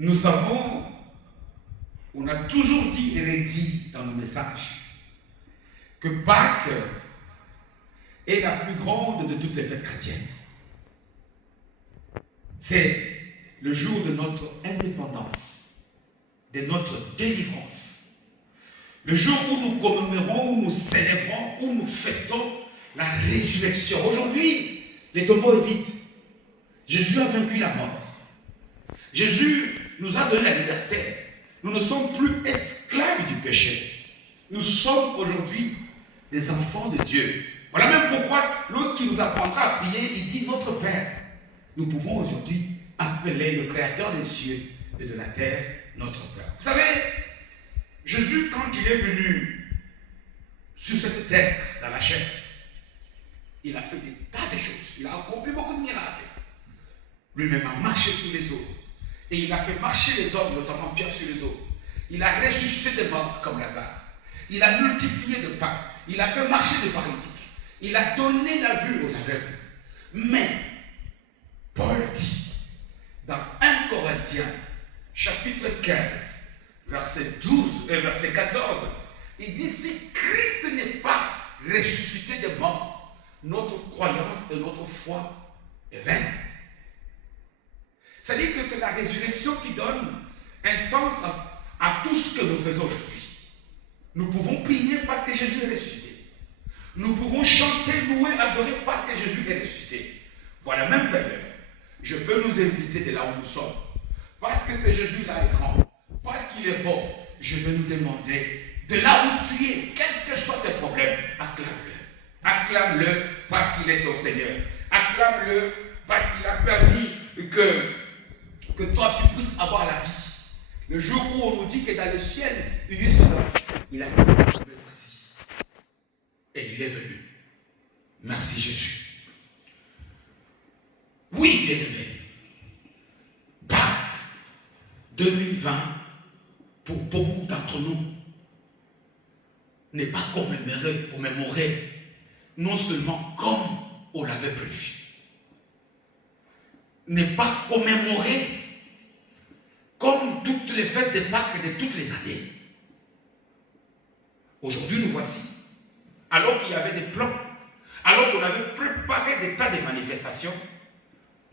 Nous savons, on a toujours dit et redit dans nos messages que Pâques est la plus grande de toutes les fêtes chrétiennes. C'est le jour de notre indépendance, de notre délivrance. Le jour où nous commémorons, où nous célébrons, où nous fêtons la résurrection. Aujourd'hui, les tombeaux est vide. Jésus a vaincu la mort. Jésus nous a donné la liberté. Nous ne sommes plus esclaves du péché. Nous sommes aujourd'hui des enfants de Dieu. Voilà même pourquoi, lorsqu'il nous apprendra à prier, il dit notre Père. Nous pouvons aujourd'hui appeler le Créateur des cieux et de la terre notre Père. Vous savez, Jésus, quand il est venu sur cette terre, dans la chair, il a fait des tas de choses. Il a accompli beaucoup de miracles. Lui-même a marché sur les eaux. Et il a fait marcher les hommes, notamment Pierre, sur les eaux. Il a ressuscité des morts comme Lazare. Il a multiplié de pain. Il a fait marcher des paralytiques. Il a donné la vue aux aveugles. Mais, Paul dit, dans 1 Corinthiens, chapitre 15, verset 12 et verset 14, il dit, si Christ n'est pas ressuscité des morts, notre croyance et notre foi est vaine. C'est-à-dire que c'est la résurrection qui donne un sens à tout ce que nous faisons aujourd'hui. Nous pouvons prier parce que Jésus est ressuscité. Nous pouvons chanter, louer, adorer parce que Jésus est ressuscité. Voilà même d'ailleurs, je peux nous inviter de là où nous sommes. Parce que ce Jésus-là est grand, parce qu'il est bon, je vais nous demander, de là où tu es, quels que soient tes problèmes, acclame-le. Acclame-le parce qu'il est ton Seigneur. Acclame-le parce qu'il a permis que toi tu puisses avoir la vie. Le jour où on nous dit que dans le ciel, il y a silence, il a dit, me voici. Et il est venu. Merci Jésus. Oui, bien-aimé. Pâques 2020, pour beaucoup d'entre nous, n'est pas commémoré, non seulement comme on l'avait prévu, n'est pas commémoré comme toutes les fêtes de Pâques de toutes les années. Aujourd'hui, nous voici, alors qu'il y avait des plans, alors qu'on avait préparé des tas de manifestations,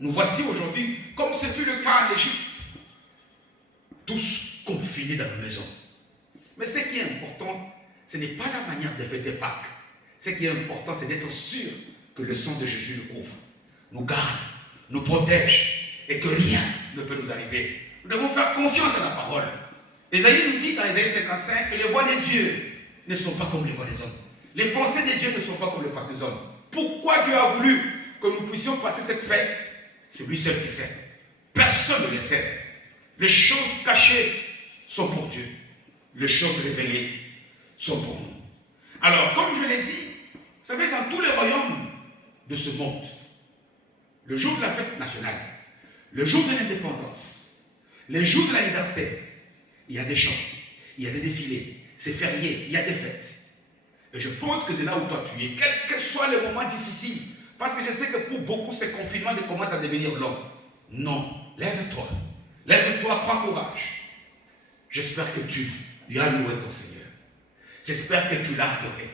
nous voici aujourd'hui, comme ce fut le cas en Égypte, tous confinés dans nos maisons. Mais ce qui est important, ce n'est pas la manière de fêter Pâques. Ce qui est important, c'est d'être sûr que le sang de Jésus nous couvre, nous garde, nous protège et que rien ne peut nous arriver. Nous devons faire confiance à la parole. Ésaïe nous dit dans Ésaïe 55 que les voies de Dieu ne sont pas comme les voies des hommes. Les pensées de Dieu ne sont pas comme les pensées des hommes. Pourquoi Dieu a voulu que nous puissions passer cette fête? C'est lui seul qui sait. Personne ne le sait. Les choses cachées sont pour Dieu. Les choses révélées sont pour nous. Alors, comme je l'ai dit, vous savez, dans tous les royaumes de ce monde, le jour de la fête nationale, le jour de l'indépendance, les jours de la liberté, il y a des chants, il y a des défilés, c'est férié, il y a des fêtes. Et je pense que de là où toi tu es, quel que soit le moment difficile, parce que je sais que pour beaucoup, ce confinement commence à devenir long. Non, lève-toi. Lève-toi, prends courage. J'espère que tu as loué ton Seigneur. J'espère que tu l'as adoré.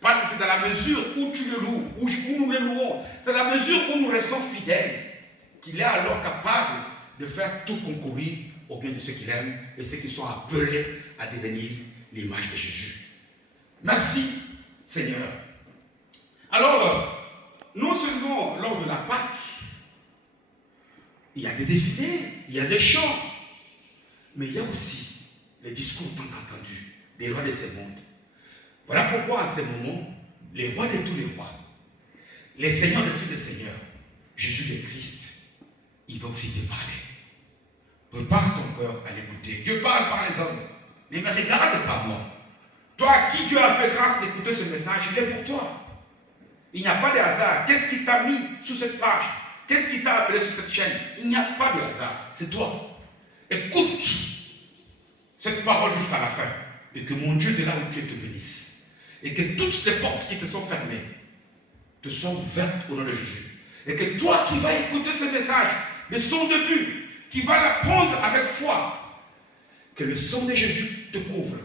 Parce que c'est dans la mesure où tu le loues, où nous le louons, c'est dans la mesure où nous restons fidèles, qu'il est alors capable de faire tout concourir au bien de ceux qu'il aime et ceux qui sont appelés à devenir l'image de Jésus. Merci, Seigneur. Alors, non seulement lors de la Pâque, il y a des défilés, il y a des chants, mais il y a aussi les discours tant entendus des rois de ce monde. Voilà pourquoi en ce moment, les rois de tous les rois, les seigneurs de tous les seigneurs, Jésus le Christ, il va aussi te parler. Prépare ton cœur à l'écouter. Dieu parle par les hommes, mais ne me regarde pas moi. Toi, à qui Dieu a fait grâce d'écouter ce message, il est pour toi. Il n'y a pas de hasard. Qu'est-ce qui t'a mis sur cette page? Qu'est-ce qui t'a appelé sur cette chaîne? Il n'y a pas de hasard. C'est toi. Écoute cette parole jusqu'à la fin. Et que mon Dieu de là où tu es te bénisse. Et que toutes les portes qui te sont fermées te sont ouvertes au nom de Jésus. Et que toi qui vas écouter ce message de son début qui va la prendre avec foi. Que le sang de Jésus te couvre.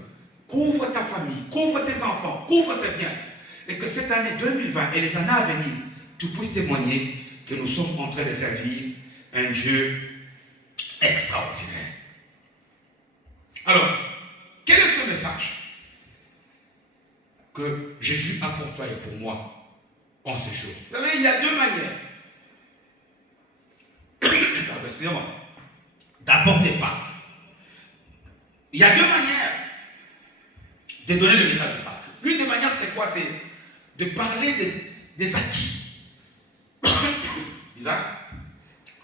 Couvre ta famille, couvre tes enfants, couvre tes biens. Et que cette année 2020 et les années à venir, tu puisses témoigner que nous sommes en train de servir un Dieu extraordinaire. Alors, quel est ce message que Jésus a pour toi et pour moi en ce jour? Vous savez, il y a deux manières. Excusez-moi. D'aborder Pâques. Il y a deux manières de donner le message de Pâques. L'une des manières, c'est quoi? C'est de parler des acquis. Bizarre.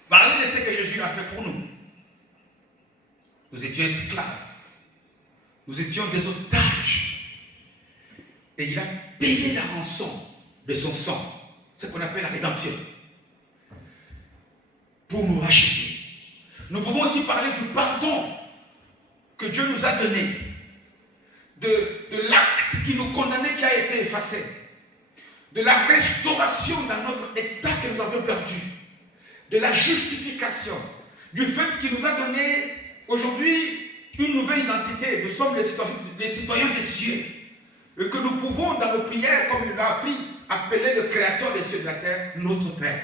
Parler de ce que Jésus a fait pour nous. Nous étions esclaves. Nous étions des otages. Et il a payé la rançon de son sang. Ce qu'on appelle la rédemption. Pour nous racheter. Nous pouvons aussi parler du pardon que Dieu nous a donné. De l'acte qui nous condamnait, qui a été effacé. De la restauration dans notre état que nous avions perdu. De la justification. Du fait qu'il nous a donné aujourd'hui une nouvelle identité. Nous sommes les citoyens des cieux. Et que nous pouvons, dans nos prières, comme il l'a appris, appeler le Créateur des cieux et de la terre, notre Père.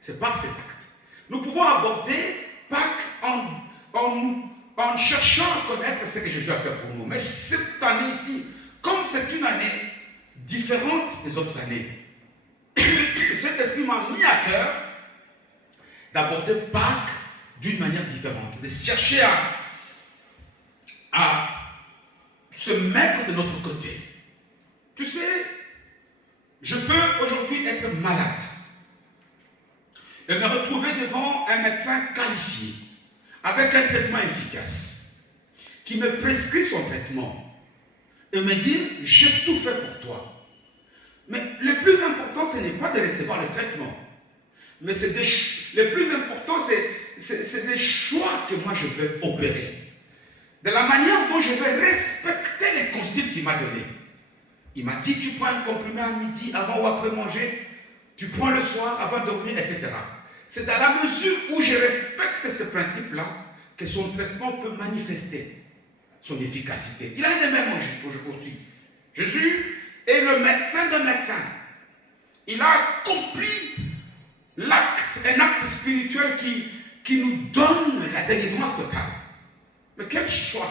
C'est par cet acte. Nous pouvons aborder Pâques en cherchant à connaître ce que Jésus a fait pour nous. Mais cette année-ci, comme c'est une année différente des autres années, cet esprit m'a mis à cœur d'aborder Pâques d'une manière différente, de chercher à se mettre de notre côté. Tu sais, je peux aujourd'hui être malade et me retrouver devant un médecin qualifié, avec un traitement efficace, qui me prescrit son traitement et me dire, j'ai tout fait pour toi. Mais le plus important, ce n'est pas de recevoir le traitement, mais le plus important, c'est des choix que moi je vais opérer. De la manière dont je vais respecter les consignes qu'il m'a données. Il m'a dit, tu prends un comprimé à midi, avant ou après manger, tu prends le soir, avant de dormir, etc. C'est dans la mesure où je respecte ce principe-là que son traitement peut manifester son efficacité. Il en est de même aussi. Jésus est le médecin de médecins. Il a accompli un acte spirituel qui nous donne la délivrance totale. Mais quel choix,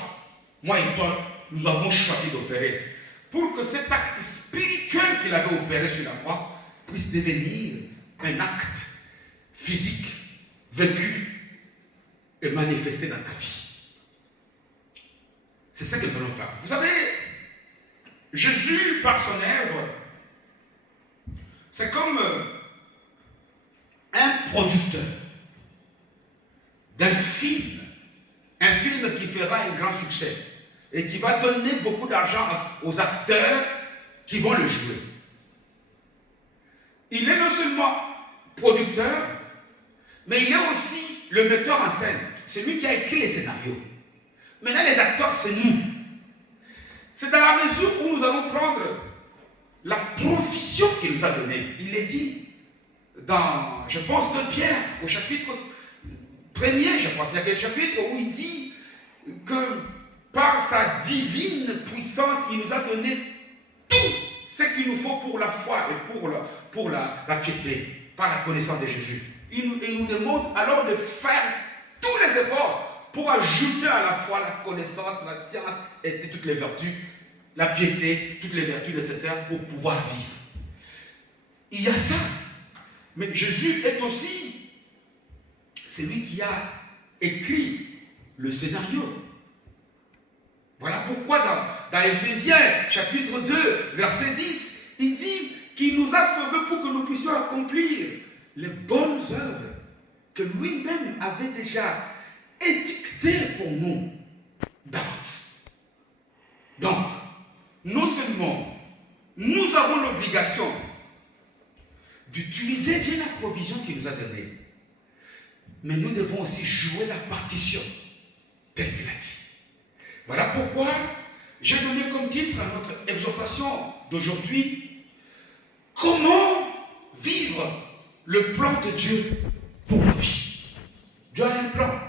moi et toi, nous avons choisi d'opérer pour que cet acte spirituel qu'il avait opéré sur la croix puisse devenir un acte physique, vécu et manifesté dans ta vie. C'est ça que nous allons faire. Vous savez, Jésus, par son œuvre, c'est comme un producteur d'un film. Un film qui fera un grand succès et qui va donner beaucoup d'argent aux acteurs qui vont le jouer. Il est non seulement producteur, mais il est aussi le metteur en scène. C'est lui qui a écrit les scénarios. Maintenant, les acteurs, c'est nous. C'est dans la mesure où nous allons prendre la provision qu'il nous a donnée. Il est dit dans, je pense, 2 Pierre, au chapitre 1er, je pense, il y a quel chapitre où il dit que par sa divine puissance, il nous a donné tout ce qu'il nous faut pour la foi et pour la piété, par la connaissance de Jésus. Il nous demande alors de faire tous les efforts pour ajouter à la foi la connaissance, la science et toutes les vertus, la piété, toutes les vertus nécessaires pour pouvoir vivre. Il y a ça. Mais Jésus est aussi celui qui a écrit le scénario. Voilà pourquoi dans Éphésiens, chapitre 2, verset 10, il dit qu'il nous a sauvés pour que nous puissions accomplir les bonnes œuvres que lui-même avait déjà édictées pour nous d'avance. Donc, non seulement nous avons l'obligation d'utiliser bien la provision qu'il nous a donnée, mais nous devons aussi jouer la partition tel qu'il a dit. Voilà pourquoi j'ai donné comme titre à notre exhortation d'aujourd'hui, comment vivre le plan de Dieu pour nos vies. Dieu a un plan.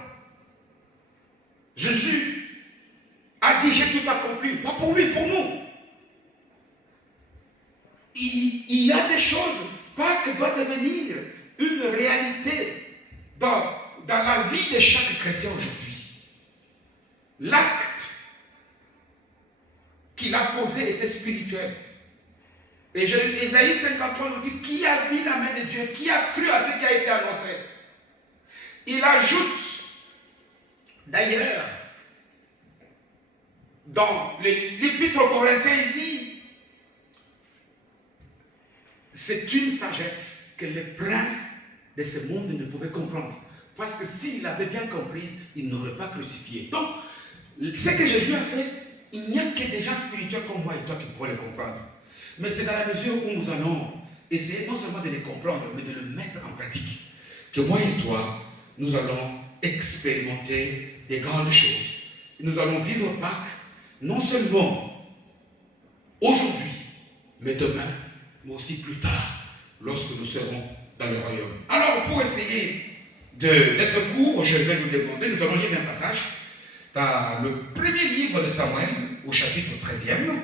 il y a des choses, Pâques doit devenir une réalité dans la vie de chaque chrétien aujourd'hui. L'acte qu'il a posé était spirituel. Et Ésaïe 53 nous dit, qui a vu la main de Dieu, qui a cru à ce qui a été annoncé. Il ajoute, d'ailleurs, dans l'Épître aux Corinthiens, il dit, c'est une sagesse que les princes de ce monde ne pouvaient comprendre. Parce que s'il l'avait bien comprise, il n'aurait pas crucifié. Donc, ce que Jésus a fait, il n'y a que des gens spirituels comme moi et toi qui pourraient le comprendre. Mais c'est dans la mesure où nous allons essayer non seulement de les comprendre, mais de le mettre en pratique, que moi et toi, nous allons expérimenter des grandes choses. Nous allons vivre Pâques, non seulement aujourd'hui, mais demain, mais aussi plus tard, lorsque nous serons dans le royaume. Alors, pour essayer d'être court, je vais nous demander, nous allons lire un passage dans le premier livre de Samuel, au chapitre 13e.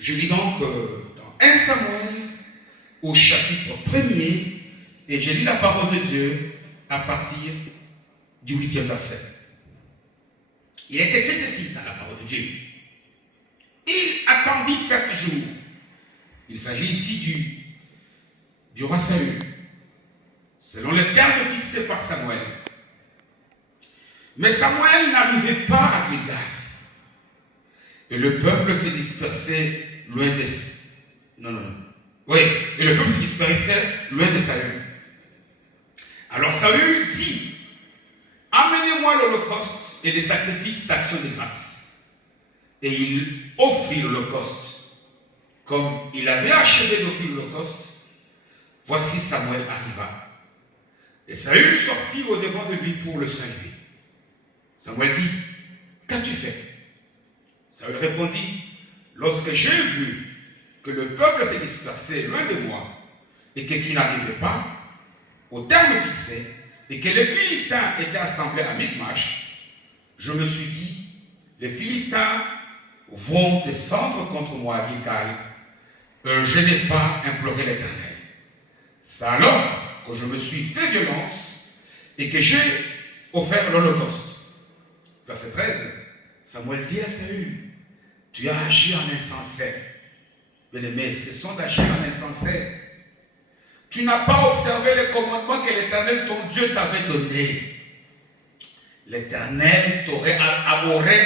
Je lis donc dans 1 Samuel, au chapitre 1er, et je lis la parole de Dieu à partir du 8e verset. Il est écrit ceci dans la parole de Dieu. Il attendit 7 jours. Il s'agit ici du roi Saül, selon le terme fixé par Samuel. Mais Samuel n'arrivait pas à Gilgal. Et le peuple s'est dispersé loin de... Et le peuple se dispersait loin de Saül. Alors Saül dit, amenez-moi l'holocauste et les sacrifices d'action de grâce. Et il offrit l'holocauste. Comme il avait achevé d'offrir l'holocauste, voici Samuel arriva. Et Saül sortit au-devant de lui pour le saluer. Samuel dit, qu'as-tu fait? Saül répondit, lorsque j'ai vu que le peuple s'est dispersé loin de moi et que tu n'arrivais pas au terme fixé et que les Philistins étaient assemblés à Michmash, je me suis dit, les Philistins vont descendre contre moi à Gilgal. Je n'ai pas imploré l'Éternel. C'est alors que je me suis fait violence et que j'ai offert l'holocauste. Verset 13, Samuel dit à Saül, tu as agi en insensé. Bien-aimé, ce sont d'agir en insensé. Tu n'as pas observé les commandements que l'Éternel, ton Dieu, t'avait donnés. L'Éternel aurait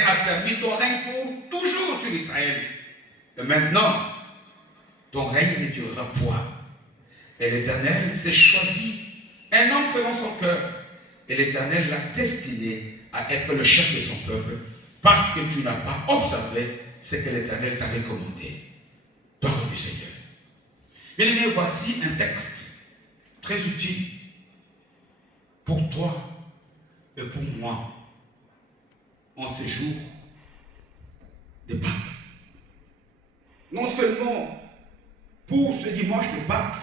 affermi ton règne pour toujours sur Israël. Et maintenant, ton règne ne durera point. Et l'Éternel s'est choisi un homme selon son cœur. Et l'Éternel l'a destiné à être le chef de son peuple parce que tu n'as pas observé ce que l'Éternel t'avait commandé. Parole du Seigneur. Bien-aimé, voici un texte très utile pour toi et pour moi en ces jours de Pâques. Non seulement pour ce dimanche de Pâques,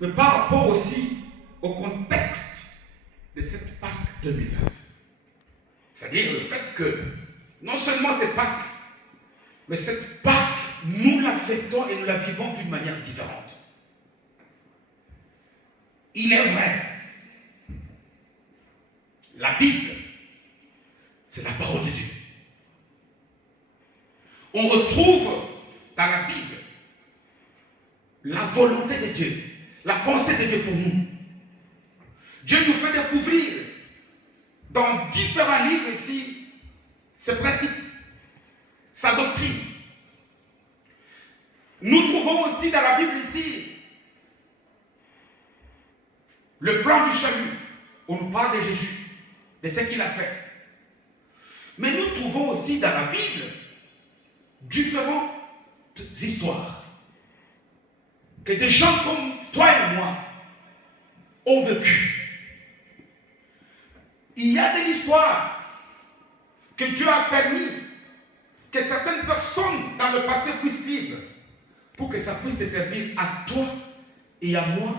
mais par rapport aussi au contexte de cette Pâques 2020. C'est-à-dire le fait que non seulement c'est Pâques, mais cette Pâques, nous la fêtons et nous la vivons d'une manière différente. Il est vrai, la Bible, c'est la parole de Dieu. On retrouve dans la Bible la volonté de Dieu, la pensée de Dieu pour nous. Dieu nous fait découvrir dans différents livres ici ses principes, sa doctrine. Nous trouvons aussi dans la Bible ici le plan du salut. On nous parle de Jésus, de ce qu'il a fait. Mais nous trouvons aussi dans la Bible différentes histoires que des gens comme toi et moi ont vécu. Il y a de l'histoire que Dieu a permis que certaines personnes dans le passé puissent vivre pour que ça puisse te servir à toi et à moi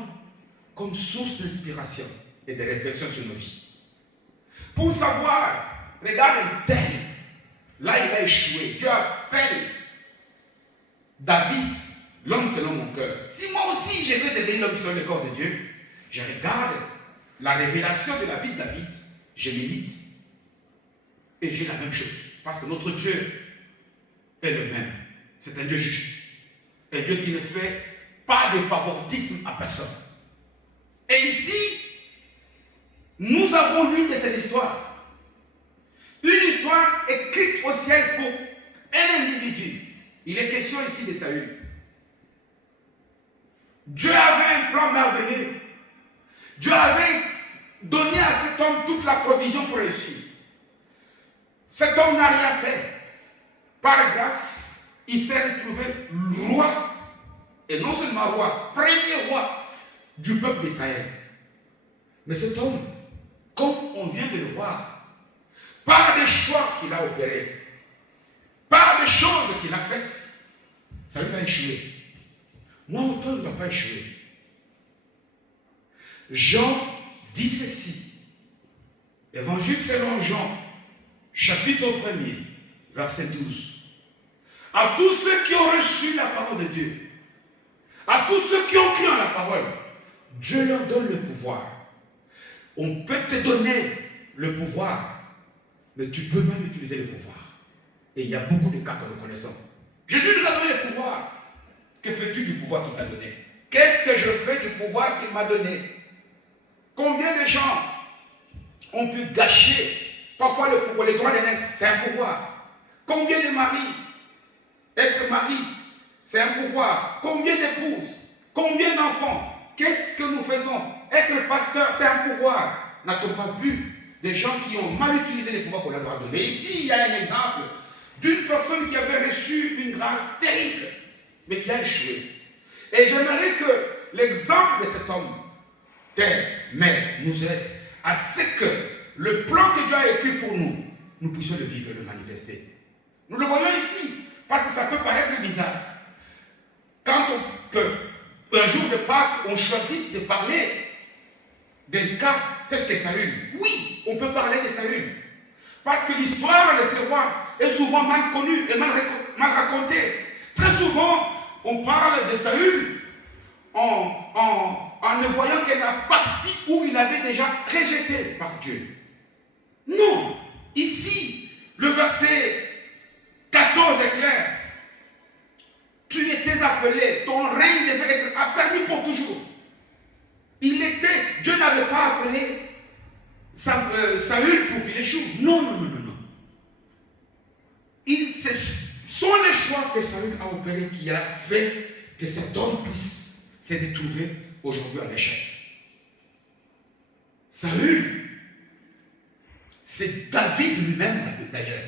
comme source d'inspiration et de réflexion sur nos vies. Pour savoir, regarde un tel, là il a échoué. Dieu appelle David, l'homme selon mon cœur. Si moi aussi je veux devenir l'homme selon le corps de Dieu, je regarde la révélation de la vie de David, je l'imite et j'ai la même chose. Parce que notre Dieu est le même. C'est un Dieu juste. Un Dieu qui ne fait pas de favoritisme à personne. Et ici, nous avons l'une de ces histoires. Une histoire écrite au ciel pour un individu. Il est question ici de Saül. Dieu avait un plan merveilleux. Dieu avait donné à cet homme toute la provision pour réussir. Cet homme n'a rien fait. Par grâce, il s'est retrouvé roi. Et non seulement roi, premier roi du peuple d'Israël. Mais cet homme, comme on vient de le voir, par des choix qu'il a opérés, par des choses qu'il a faites, ça lui a échoué. Moi, autant ne doit pas échouer. Jean dit ceci. Évangile selon Jean, chapitre 1er, verset 12. À tous ceux qui ont reçu la parole de Dieu, à tous ceux qui ont cru en la parole, Dieu leur donne le pouvoir. On peut te donner le pouvoir, mais tu peux même utiliser le pouvoir. Et il y a beaucoup de cas que nous connaissons. Jésus nous a donné le pouvoir. Que fais-tu du pouvoir qu'il t'a donné? Qu'est-ce que je fais du pouvoir qu'il m'a donné? Combien de gens ont pu gâcher parfois le pouvoir, les droits d'aînesse, c'est un pouvoir. Combien de maris, être mari, c'est un pouvoir. Combien d'épouses, combien d'enfants, qu'est-ce que nous faisons? Être pasteur, c'est un pouvoir. N'a-t-on pas vu des gens qui ont mal utilisé les pouvoirs qu'on leur a donnés? Ici, il y a un exemple d'une personne qui avait reçu une grâce terrible, mais qui a échoué. Et j'aimerais que l'exemple de cet homme nous aide à ce que le plan que Dieu a écrit pour nous, nous puissions le vivre et le manifester. Nous le voyons ici, parce que ça peut paraître bizarre. Quand un jour de Pâques, on choisisse de parler d'un cas tel que Saül. Oui, on peut parler de Saül. Parce que l'histoire de ce roi est souvent mal connue et mal racontée. Très souvent, on parle de Saül en ne voyant que la partie où il avait déjà rejeté par Dieu. Non, ici, le verset 14 est clair. Tu étais appelé, ton règne devait être affermi pour toujours. Dieu n'avait pas appelé Saül pour qu'il échoue. Non, non, non, non, non. Ce sont les choix que Saül a opérés qui a fait que cet homme puisse se retrouver aujourd'hui en échec. Saül, c'est David lui-même d'ailleurs.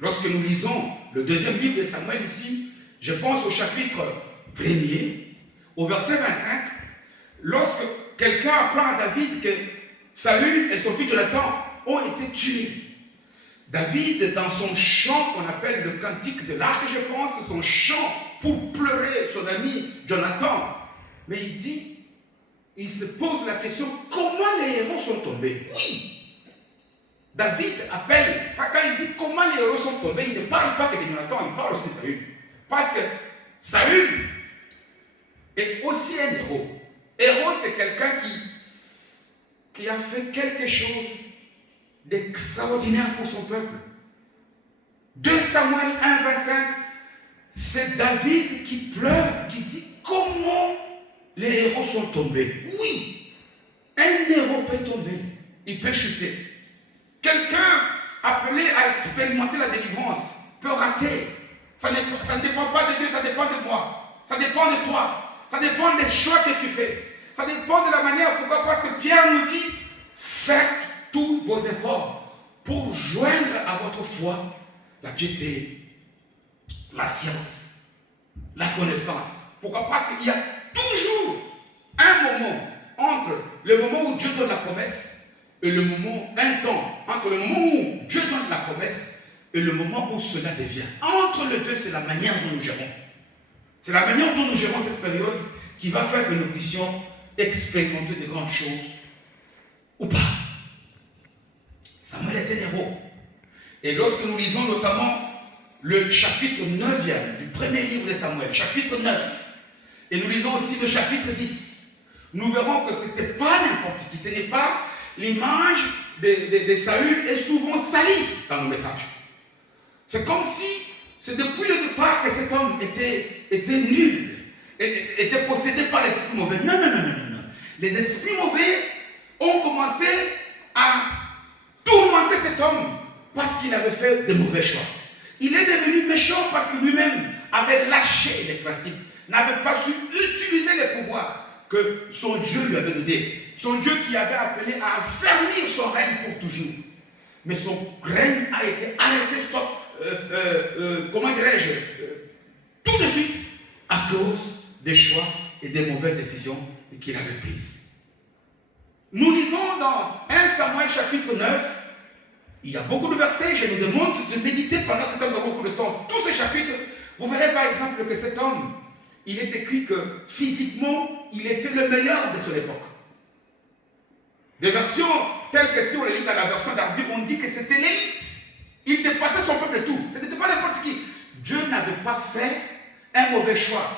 Lorsque nous lisons le deuxième livre de Samuel ici, je pense au chapitre 1er, au verset 25, lorsque quelqu'un apprend à David que Saül et son fils Jonathan ont été tués. David, dans son chant qu'on appelle le cantique de l'arc, je pense, son chant pour pleurer son ami Jonathan, mais il se pose la question, comment les héros sont tombés? Oui, David appelle, quand il dit comment les héros sont tombés, il ne parle pas que de Jonathan, il parle aussi de Saül. Parce que Saül est aussi un héros. Héros, c'est quelqu'un qui a fait quelque chose d'extraordinaire pour son peuple. 2 Samuel 1, 25, c'est David qui pleure, qui dit comment les héros sont tombés. Oui, un héros peut tomber, il peut chuter. Quelqu'un appelé à expérimenter la délivrance peut rater. Ça ne dépend pas de Dieu, ça dépend de moi. Ça dépend de toi. Ça dépend des choix que tu fais. Ça dépend de la manière. Pourquoi? Parce que Pierre nous dit, faites tous vos efforts pour joindre à votre foi la piété, la science, la connaissance. Pourquoi? Parce qu'il y a toujours un moment entre le moment où Dieu donne la promesse et le moment, un temps, entre le moment où Dieu donne la promesse et le moment où cela devient. Entre les deux, c'est la manière dont nous gérons. C'est la manière dont nous gérons cette période qui va faire que nous puissions expérimenter de grandes choses ou pas. Samuel est un héros. Et lorsque nous lisons notamment le chapitre 9e du premier livre de Samuel, chapitre 9, et nous lisons aussi le chapitre 10, nous verrons que ce n'était pas n'importe qui, ce n'est pas l'image de Saül est souvent salie dans nos messages. C'est comme si, c'est depuis le départ que cet homme était nul, était possédé par l'esprit mauvais. Non, non, non, non, non. Les esprits mauvais ont commencé à tourmenter cet homme parce qu'il avait fait de mauvais choix. Il est devenu méchant parce que lui-même avait lâché les principes, n'avait pas su utiliser les pouvoirs que son Dieu lui avait donné. Son Dieu qui avait appelé à affermir son règne pour toujours. Mais son règne a été arrêté, stop, comment dirais-je, tout de suite à cause des choix et des mauvaises décisions qu'il avait prises. Nous lisons dans 1 Samuel chapitre 9, il y a beaucoup de versets, je vous demande de méditer pendant cet temps, nous avons beaucoup de temps. Tous ces chapitres, vous verrez par exemple que cet homme, il est écrit que physiquement, il était le meilleur de son époque. Des versions telles que si on les lit dans la version d'Arbi, on dit que c'était l'élite. Il dépassait son peuple de tout. Ce n'était pas n'importe qui. Dieu n'avait pas fait un mauvais choix.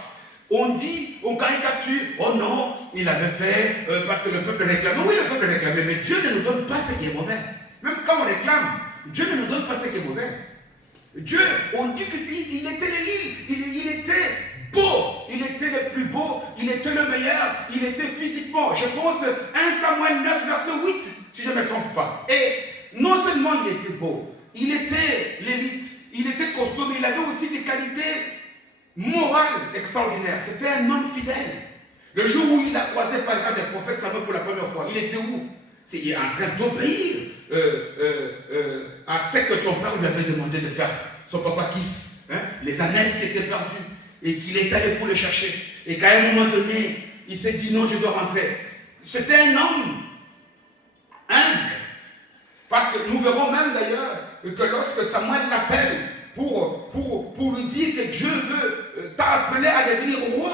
On dit, on caricature, oh non, il avait fait parce que le peuple réclamait. Oui, le peuple réclamait, mais Dieu ne nous donne pas ce qui est mauvais. Même quand on réclame, Dieu ne nous donne pas ce qui est mauvais. Dieu, on dit que il était l'élite, il était beau, il était le plus beau, il était le meilleur, il était physiquement, je pense, 1 Samuel 9, verset 8, si je ne me trompe pas. Et non seulement il était beau, il était l'élite, il était costaud, mais il avait aussi des qualités morales extraordinaires. C'était un homme fidèle. Le jour où il a croisé par exemple le prophète Samuel pour la première fois, il était où? Il est en train d'obéir à ce que son père lui avait demandé de faire. Son papa Kis, hein, les ânesses qui étaient perdues, et qu'il est allé pour les chercher. Et qu'à un moment donné, il s'est dit non, je dois rentrer. C'était un homme humble. Parce que nous verrons même d'ailleurs que lorsque Samuel l'appelle pour lui dire que Dieu t'a appelé à devenir roi,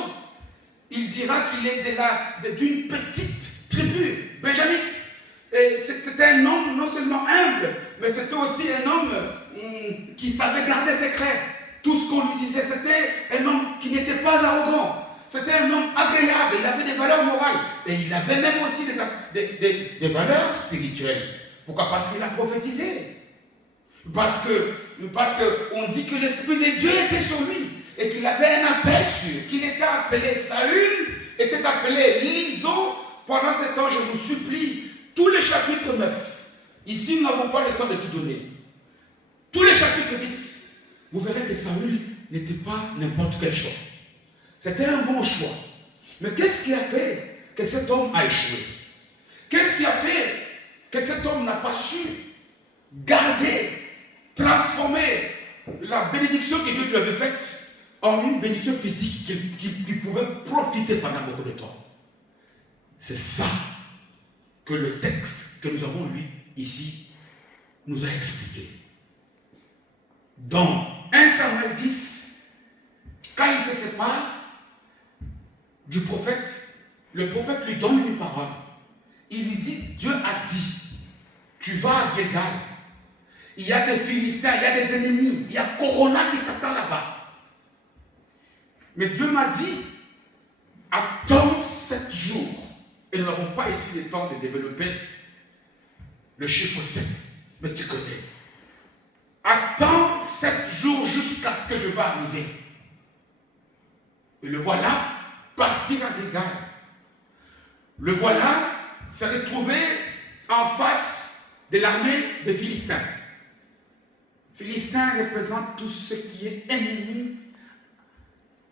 il dira qu'il est d'une petite tribu, benjamite. Et c'était un homme non seulement humble, mais c'était aussi un homme qui savait garder secret. Tout ce qu'on lui disait, c'était un homme qui n'était pas arrogant. C'était un homme agréable, il avait des valeurs morales. Et il avait même aussi des valeurs spirituelles. Pourquoi? Parce qu'il a prophétisé. Parce qu'on dit que l'Esprit de Dieu était sur lui. Et qu'il avait un appel sur. Qu'il était appelé Saül, était appelé Liso. Pendant ce temps, je vous supplie, tous les chapitres 9. Ici, nous n'avons pas le temps de tout donner. Tous les chapitres 10. Vous verrez que Saül n'était pas n'importe quel choix. C'était un bon choix. Mais qu'est-ce qui a fait que cet homme a échoué? Qu'est-ce qui a fait que cet homme n'a pas su garder, transformer la bénédiction que Dieu lui avait faite en une bénédiction physique qu'il pouvait profiter pendant beaucoup de temps? C'est ça que le texte que nous avons lu ici nous a expliqué. Dans 1 Samuel 10, quand il se sépare du prophète, le prophète lui donne une parole. Il lui dit, Dieu a dit, tu vas à Gilgal, il y a des Philistins, il y a des ennemis, il y a Corona qui t'attend là-bas. Mais Dieu m'a dit, attends 7 jours. Et nous n'avons pas ici le temps de développer le chiffre 7, mais tu connais. Attends 7 jours jusqu'à ce que je vais arriver. Et le voilà partir à Gilgal. Le voilà se retrouver en face de l'armée des Philistins. Philistins représentent tout ce qui est ennemi,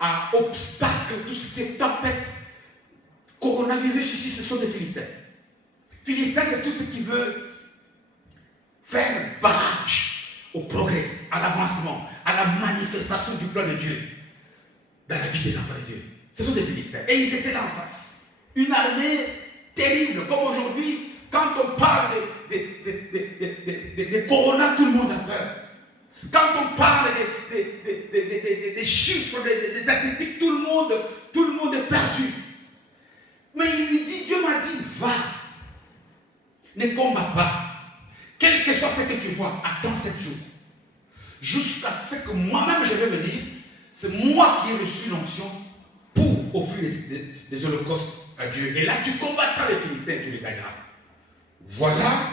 à obstacle, tout ce qui est tempête. Coronavirus ici, ce sont des Philistins. Philistins, c'est tout ce qui veut faire barrage au progrès, à l'avancement, à la manifestation du plan de Dieu dans la vie des enfants de Dieu. Ce sont des Philistins. Et ils étaient là en face. Une armée terrible, comme aujourd'hui, quand on parle des corona, tout le monde a peur. Quand on parle des chiffres, des statistiques, tout le monde est perdu. Mais il lui dit, Dieu m'a dit, va, ne combat pas. Quel que soit ce que tu vois, attends 7 jours. jusqu'à ce que moi-même je vais venir. C'est moi qui ai reçu l'onction pour offrir des holocaustes à Dieu. Et là, tu combattras les Philistins et tu les gagneras. Voilà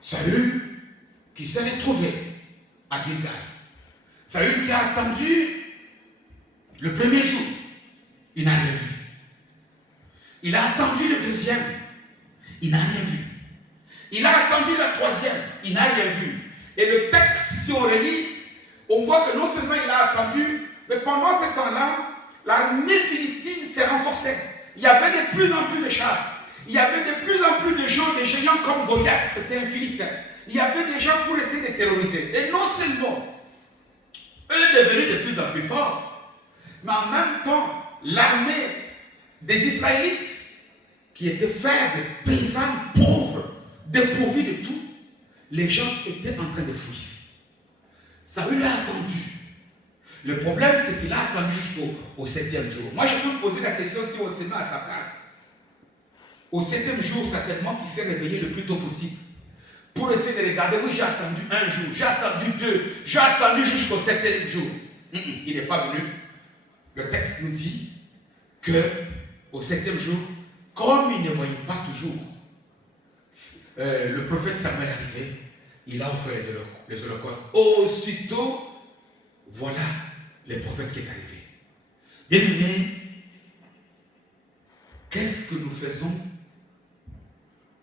Saül qui s'est retrouvé à Gilgal. Saül qui a attendu le premier jour, il n'a rien vu. Il a attendu le deuxième, il n'a rien vu. Il a attendu la troisième, il n'a rien vu. Et le texte, si on relit, on voit que non seulement il a attendu, mais pendant ce temps-là, l'armée philistine s'est renforcée. Il y avait de plus en plus de chars. Il y avait de plus en plus de gens, des géants comme Goliath, c'était un Philistin. Il y avait des gens pour essayer de terroriser. Et non seulement, eux devenaient de plus en plus forts, mais en même temps, l'armée des Israélites, qui étaient faibles, paysannes, pauvres, dépourvus de tout, les gens étaient en train de fuir. Saül a attendu. Le problème, c'est qu'il a attendu jusqu'au 7e jour. Moi, je peux me poser la question si on se met à sa place. Au 7e jour, certainement qu'il s'est réveillé le plus tôt possible. Pour essayer de regarder, oui, j'ai attendu un jour, j'ai attendu deux, j'ai attendu jusqu'au 7e jour. Il n'est pas venu. Le texte nous dit que au 7e jour, comme il ne voyait pas toujours le prophète Samuel arriver, il a offert les holocaustes. Aussitôt, voilà le prophète qui est arrivé. Bien-aimés, qu'est-ce que nous faisons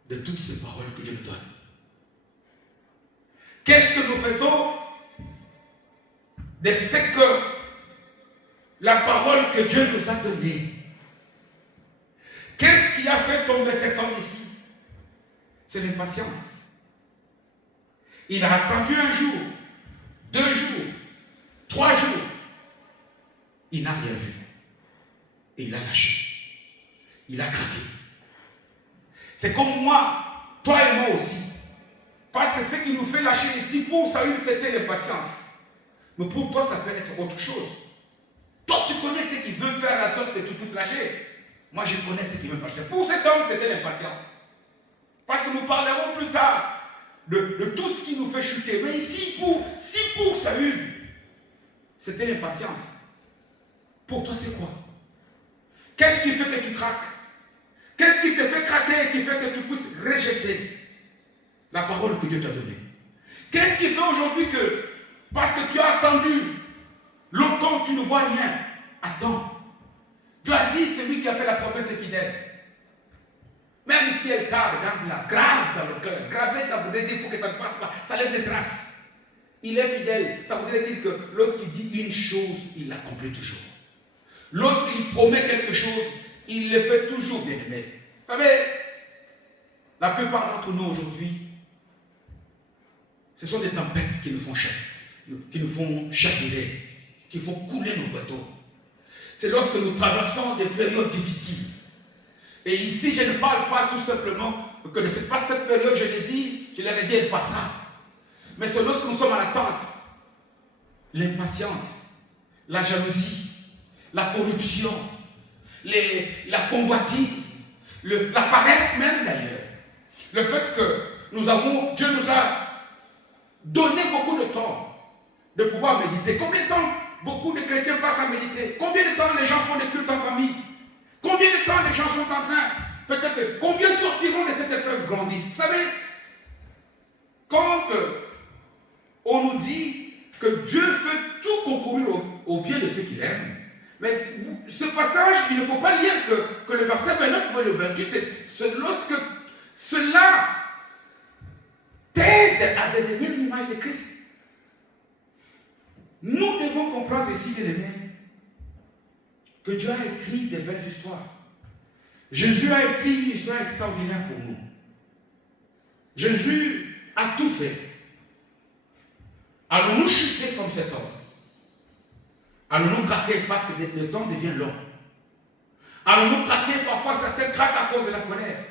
de toutes ces paroles que Dieu nous donne? Qu'est-ce que nous faisons de ce que la parole que Dieu nous a donnée? Qu'est-ce qui a fait tomber cet homme ici? C'est l'impatience. Il a attendu un jour, 2 jours, 3 jours. Il n'a rien vu. Et il a lâché. Il a craqué. C'est comme moi, toi et moi aussi. Parce que ce qui nous fait lâcher ici, pour Saül, c'était l'impatience. Mais pour toi, ça peut être autre chose. Toi, tu connais ce qui veut faire la sorte que tu puisses lâcher. Moi, je connais ce qui veut faire. Pour cet homme, c'était l'impatience. Parce que nous parlerons plus tard de tout ce qui nous fait chuter. Mais ici, pour Saül, c'était l'impatience. Pour toi, c'est quoi? Qu'est-ce qui fait que tu craques? Qu'est-ce qui te fait craquer et qui fait que tu puisses rejeter la parole que Dieu t'a donnée? Qu'est-ce qui fait aujourd'hui que, parce que tu as attendu longtemps, tu ne vois rien? Attends. Dieu a dit, celui qui a fait la promesse est fidèle. Même si elle tarde, regarde-la, grave dans le cœur. Graver, ça voudrait dire pour que ça ne parte pas, ça laisse des traces. Il est fidèle. Ça voudrait dire que lorsqu'il dit une chose, il l'accomplit toujours. Lorsqu'il promet quelque chose, il le fait toujours, bien aimé. Vous savez, la plupart d'entre nous aujourd'hui, ce sont des tempêtes qui nous font chavirer, qui font couler nos bateaux. C'est lorsque nous traversons des périodes difficiles. Et ici, je ne parle pas tout simplement que ce n'est pas cette période, je l'ai dit, elle passera. Mais c'est lorsque nous sommes à l'attente, l'impatience, la jalousie, la corruption, la convoitise, la paresse même d'ailleurs. Le fait que Dieu nous a donné beaucoup de temps de pouvoir méditer. Combien de temps beaucoup de chrétiens passent à méditer? Combien de temps les gens font des cultes en famille? Combien de temps les gens sont en train, peut-être, combien sortiront de cette épreuve grandissent? Vous savez, quand on nous dit que Dieu fait tout concourir au bien de ceux qu'il aime, mais ce passage, il ne faut pas lire que le verset 29 ou le 28, c'est lorsque cela t'aide à devenir l'image de Christ. Nous devons comprendre ici, bien aimés, que Dieu a écrit des belles histoires. Jésus a écrit une histoire extraordinaire pour nous. Jésus a tout fait. Allons-nous chuter comme cet homme? Allons-nous craquer parce que le temps devient long? Allons-nous craquer? Parfois certains craquent à cause de la colère.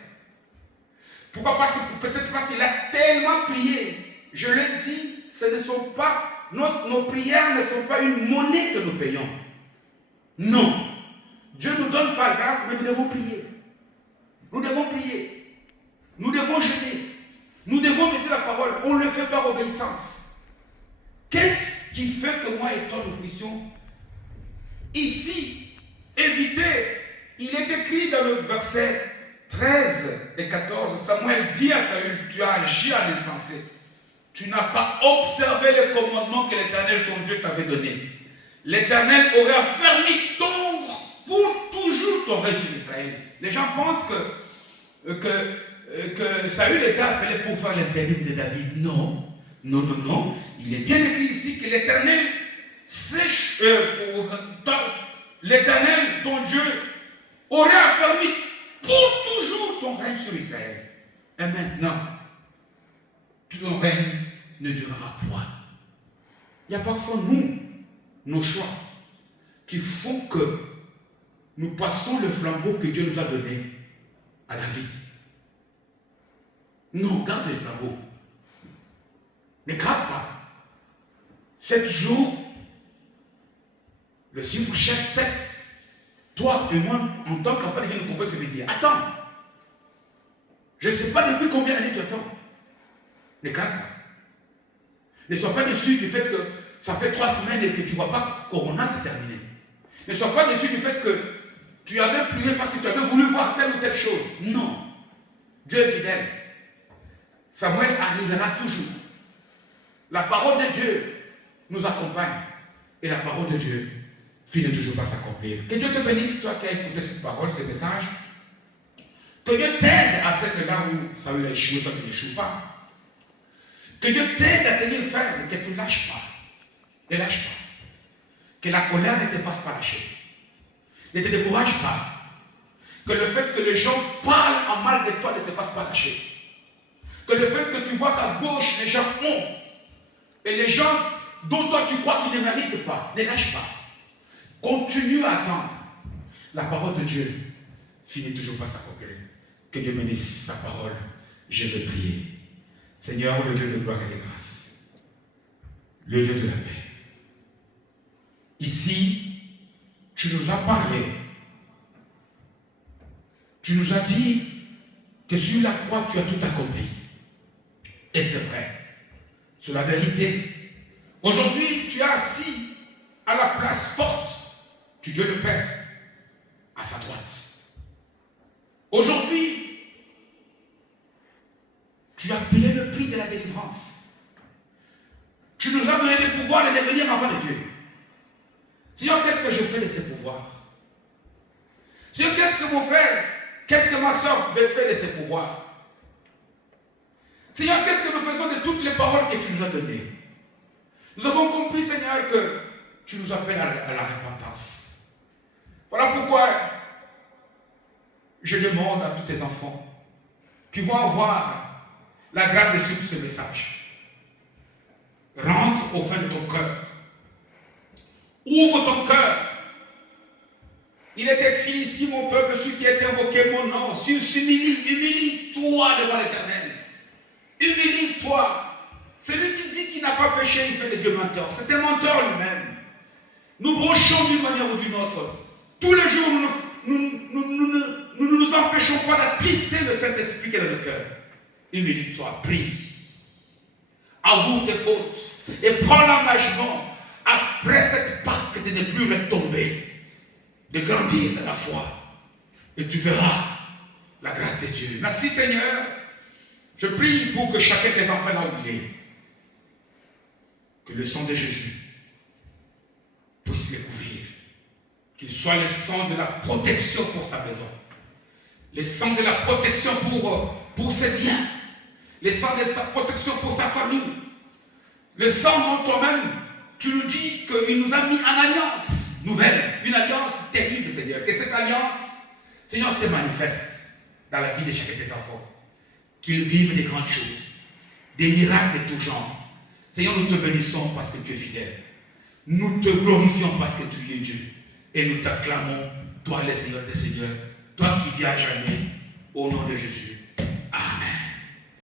Pourquoi? Peut-être parce qu'il a tellement prié. Je l'ai dit, ce ne sont pas, nos prières ne sont pas une monnaie que nous payons. Non. Dieu nous donne par grâce, mais nous devons prier. Nous devons prier. Nous devons jeûner. Nous devons mettre la parole. On le fait par obéissance. Qu'est-ce qui fait que moi et toi nous puissions ici éviter? Il est écrit dans le verset 13 et 14, Samuel dit à Saül, tu as agi à l'insensé. Tu n'as pas observé les commandements que l'Éternel, ton Dieu, t'avait donnés. L'Éternel aurait affermi pour toujours ton règne sur Israël. Les gens pensent que Saül était appelé pour faire l'intérim de David. Non, non, non, non. Il est bien écrit ici que l'Éternel, l'Éternel, ton Dieu, aurait affermi pour toujours ton règne sur Israël. Et maintenant, ton règne ne durera point. Il y a parfois nos choix, qui font que nous passons le flambeau que Dieu nous a donné à David. Non, garde les flambeaux. Ne garde pas. 7 jours, le chiffre 7, toi et moi, en tant qu'enfant de Dieu, nous comprenons ce que veut dire. Attends. Je ne sais pas depuis combien d'années tu attends. Ne garde pas. Ne sois pas déçu du fait que ça fait 3 semaines et que tu ne vois pas que Corona s'est terminé. Ne sois pas déçu du fait que tu avais prié parce que tu avais voulu voir telle ou telle chose. Non. Dieu est fidèle. Samuel arrivera toujours. La parole de Dieu nous accompagne. Et la parole de Dieu finit toujours par s'accomplir. Que Dieu te bénisse, toi qui as écouté cette parole, ce message. Que Dieu t'aide à ce que là où Saül a échoué, toi tu n'échoues pas. Que Dieu t'aide à tenir ferme, que tu ne lâches pas. Ne lâche pas. Que la colère ne te fasse pas lâcher. Ne te décourage pas. Que le fait que les gens parlent en mal de toi ne te fasse pas lâcher. Que le fait que tu vois qu'à gauche, les gens ont. Et les gens dont toi tu crois qu'ils ne méritent pas, ne lâche pas. Continue à attendre. La parole de Dieu finit toujours par s'accomplir. Que Dieu bénisse sa parole. Je vais prier. Seigneur, le Dieu de gloire et de grâce, le Dieu de la paix. Ici, tu nous as parlé. Tu nous as dit que sur la croix, tu as tout accompli. Et c'est vrai. C'est la vérité. Aujourd'hui, tu es assis à la place forte du Dieu le Père, à sa droite. Aujourd'hui, tu as payé le prix de la délivrance. Tu nous as donné le pouvoir de devenir enfants de Dieu. Seigneur, qu'est-ce que je fais de ces pouvoirs? Seigneur, qu'est-ce que mon frère, qu'est-ce que ma soeur fait de ces pouvoirs? Seigneur, qu'est-ce que nous faisons de toutes les paroles que tu nous as données? Nous avons compris, Seigneur, que tu nous appelles à la repentance. Voilà pourquoi je demande à tous tes enfants qui vont avoir la grâce de suivre ce message. Rentre au fond de ton cœur. Ouvre ton cœur. Il est écrit ici, mon peuple, celui qui est invoqué mon nom, humilie-toi devant l'Éternel. Humilie-toi. Celui qui dit qu'il n'a pas péché, il fait de Dieu menteur. C'est un menteur lui-même. Nous brochons d'une manière ou d'une autre. Tous les jours, nous ne nous empêchons pas d'attrister le Saint-Esprit qui est dans le cœur. Humilie-toi, prie. Avoue tes fautes. Et prends l'engagement, après cette Pâque, de ne plus retomber, de grandir dans la foi. Et tu verras la grâce de Dieu. Merci Seigneur. Je prie pour que chacun des enfants là où il est, que le sang de Jésus puisse les couvrir. Qu'il soit le sang de la protection pour sa maison. Le sang de la protection pour ses biens. Le sang de sa protection pour sa famille. Le sang dont toi-même, tu nous dis qu'il nous a mis en alliance nouvelle. Une alliance terrible, Seigneur. Que cette alliance, Seigneur, se manifeste dans la vie de chacun des enfants. Qu'ils vivent des grandes choses. Des miracles de tout genre. Seigneur, nous te bénissons parce que tu es fidèle. Nous te glorifions parce que tu es Dieu. Et nous t'acclamons, toi le Seigneur des Seigneurs, toi qui vis à jamais, au nom de Jésus.